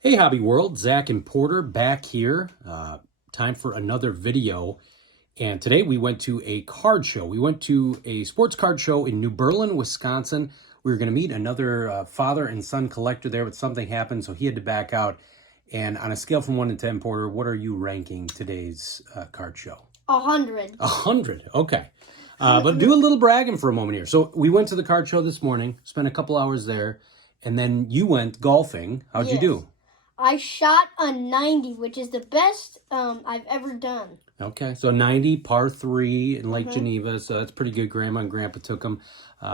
Hey Hobby World, Zach and Porter back here. Time for another video. And today we went to a card show. We went to a sports card show in New Berlin, Wisconsin. We were going to meet another father and son collector there, but something happened, so he had to back out. And on a scale from 1 to 10, Porter, what are you ranking today's card show? 100. 100, okay. But do a little bragging for a moment here. So we went to the card show this morning, spent a couple hours there, and then you went golfing. How'd you do? I shot a 90, which is the best I've ever done. Okay, so 90, par 3 in Lake Geneva, so that's pretty good. Grandma and Grandpa took him.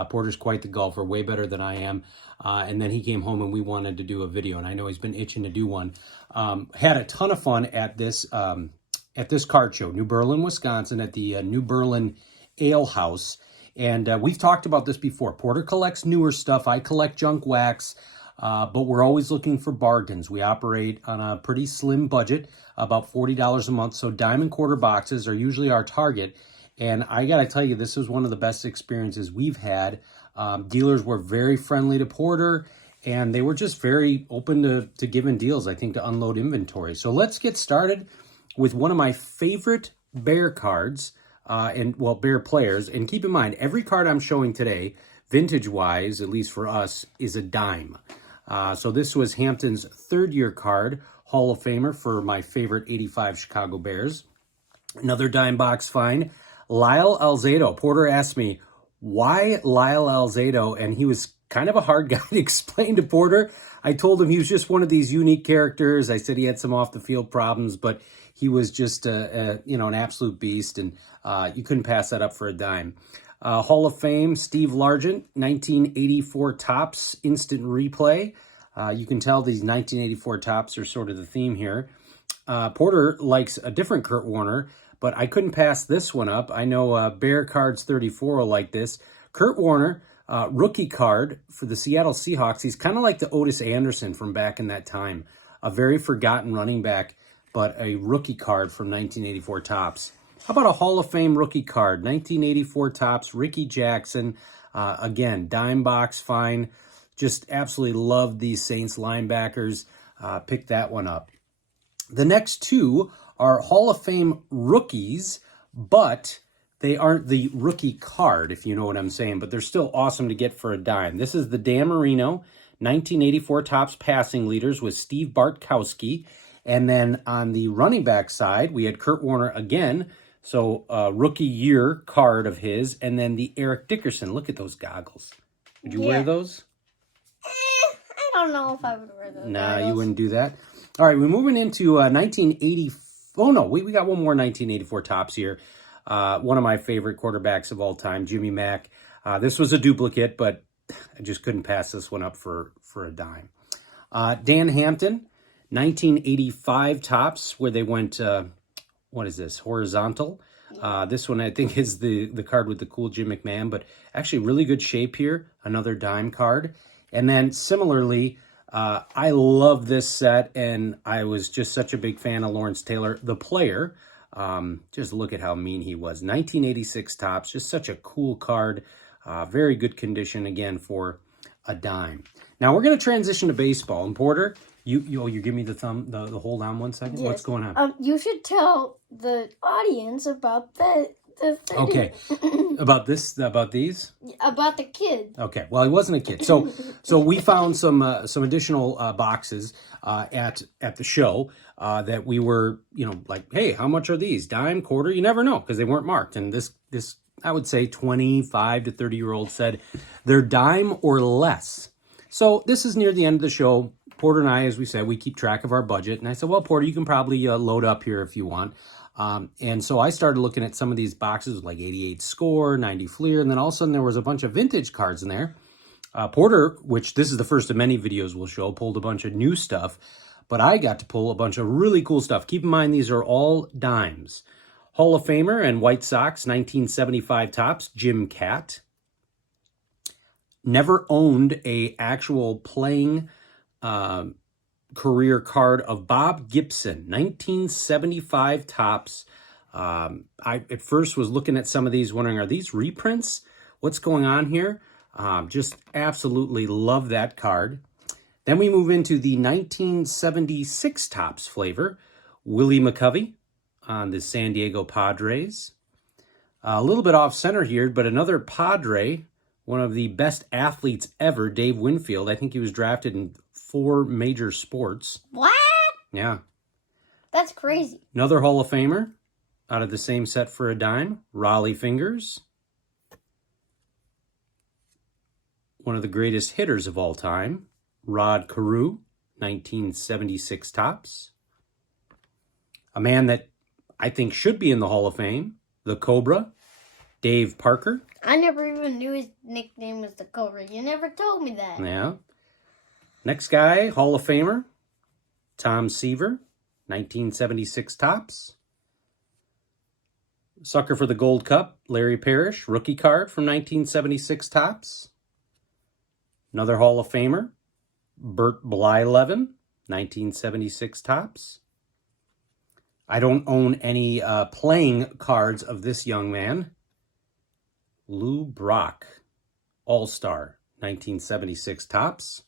Porter's quite the golfer, way better than I am. And then he came home and we wanted to do a video, and I know he's been itching to do one. Had a ton of fun at this card show, New Berlin, Wisconsin, at the New Berlin Ale House. And we've talked about this before. Porter collects newer stuff. I collect junk wax. But we're always looking for bargains. We operate on a pretty slim budget, about $40 a month. So diamond quarter boxes are usually our target. And I got to tell you, this was one of the best experiences we've had. Dealers were very friendly to Porter, and they were just very open to giving deals, I think, to unload inventory. So let's get started with one of my favorite Bear cards, Bear players. And keep in mind, every card I'm showing today, vintage-wise, at least for us, is a dime. So this was Hampton's third-year card, Hall of Famer for my favorite 85 Chicago Bears. Another dime box find, Lyle Alzado. Porter asked me, why Lyle Alzado? And he was kind of a hard guy to explain to Porter. I told him he was just one of these unique characters. I said he had some off-the-field problems, but he was just an absolute beast, and you couldn't pass that up for a dime. Hall of Fame, Steve Largent, 1984 Topps Instant Replay. You can tell these 1984 Topps are sort of the theme here. Porter likes a different Kurt Warner, but I couldn't pass this one up. I know Bear Cards 34 will like this. Kurt Warner, rookie card for the Seattle Seahawks. He's kind of like the Otis Anderson from back in that time. A very forgotten running back, but a rookie card from 1984 Topps. How about a Hall of Fame rookie card? 1984 Topps, Ricky Jackson. Again, dime box, fine. Just absolutely love these Saints linebackers. Pick that one up. The next two are Hall of Fame rookies, but they aren't the rookie card, if you know what I'm saying. But they're still awesome to get for a dime. This is the Dan Marino, 1984 Topps passing leaders with Steve Bartkowski. And then on the running back side, we had Kurt Warner again. So rookie year card of his, and then the Eric Dickerson. Look at those goggles. Would you wear those? I don't know if I would wear those. Nah, you wouldn't do that. All right, we're moving into 1980. Oh no, we got one more 1984 Topps here. One of my favorite quarterbacks of all time, Jimmy Mack. This was a duplicate, but I just couldn't pass this one up for a dime. Dan Hampton, 1985 Topps, where they went. What is this? Horizontal. This one I think is the card with the cool Jim McMahon, but actually really good shape here. Another dime card. And then similarly, I love this set, and I was just such a big fan of Lawrence Taylor, the player. Just look at how mean he was. 1986 Topps, just such a cool card. Very good condition, again, for a dime. Now we're going to transition to baseball. And Porter, you give me the hold on 1 second. Yes. What's going on? You should tell the audience about the thing. Okay, about these? About the kid. Okay, well, he wasn't a kid. So we found some additional boxes at the show that we were, like, hey, how much are these? Dime, quarter? You never know, because they weren't marked. And this I would say 25 to 30-year-olds said they're dime or less. So this is near the end of the show. Porter and I, as we said, we keep track of our budget. And I said, well, Porter, you can probably load up here if you want. And so I started looking at some of these boxes like 88 Score, 90 Fleer, and then all of a sudden there was a bunch of vintage cards in there. Porter, which this is the first of many videos we'll show, pulled a bunch of new stuff. But I got to pull a bunch of really cool stuff. Keep in mind, these are all dimes. Hall of Famer and White Sox, 1975 Topps, Jim Catt. Never owned a actual playing career card of Bob Gibson, 1975 Topps. I at first was looking at some of these wondering, are these reprints? What's going on here? Just absolutely love that card. Then we move into the 1976 Topps flavor. Willie Mccovey on the San Diego Padres. A little bit off center here, but another Padre, one of the best athletes ever, Dave Winfield. I think he was drafted in 4 major sports. What? Yeah. That's crazy. Another Hall of Famer out of the same set for a dime, Raleigh Fingers. One of the greatest hitters of all time, Rod Carew, 1976 Topps. A man that I think should be in the Hall of Fame, the Cobra, Dave Parker. I never even knew his nickname was the Cobra. You never told me that. Yeah. Next guy, Hall of Famer, Tom Seaver, 1976 Topps. Sucker for the Gold Cup, Larry Parrish, rookie card from 1976 Topps. Another Hall of Famer, Bert Blyleven, 1976 Topps. I don't own any playing cards of this young man. Lou Brock, All-Star, 1976 Topps.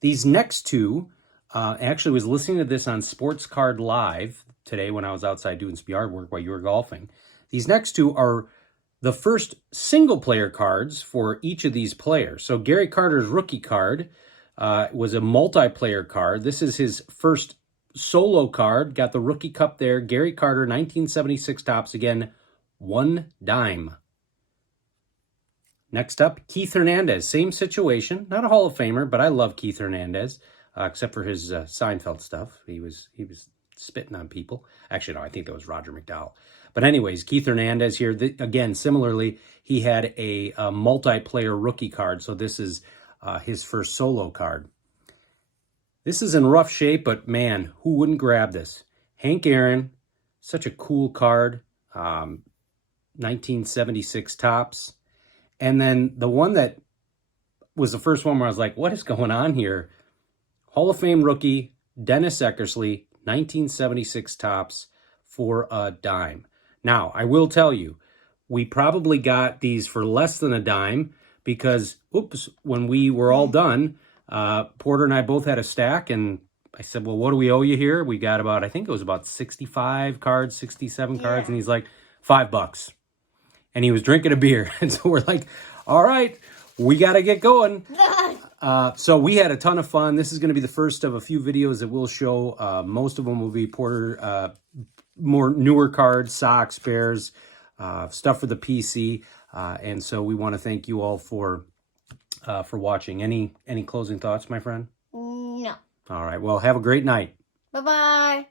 These next two, actually was listening to this on Sports Card Live today when I was outside doing some yard work while you were golfing. These next two are the first single-player cards for each of these players. So Gary Carter's rookie card was a multiplayer card. This is his first solo card. Got the rookie cup there. Gary Carter, 1976 Topps. Again, 1 dime. Next up, Keith Hernandez. Same situation. Not a Hall of Famer, but I love Keith Hernandez, except for his Seinfeld stuff. He was spitting on people. Actually, no, I think that was Roger McDowell. But anyways, Keith Hernandez here. Again, similarly, he had a multiplayer rookie card. So this is his first solo card. This is in rough shape, but man, who wouldn't grab this? Hank Aaron, such a cool card. 1976 Topps. And then the one that was the first one where I was like, what is going on here? Hall of Fame rookie, Dennis Eckersley, 1976 Topps for a dime. Now, I will tell you, we probably got these for less than a dime because, when we were all done, Porter and I both had a stack, and I said, well, what do we owe you here? We got about, I think it was about 65 cards, 67 cards, and he's like, $5. And he was drinking a beer. And so we're like, all right, we got to get going. So we had a ton of fun. This is going to be the first of a few videos that we'll show. Most of them will be Porter, more newer cards, socks, bears, stuff for the PC. And so we want to thank you all for watching. Any closing thoughts, my friend? No. All right. Well, have a great night. Bye-bye.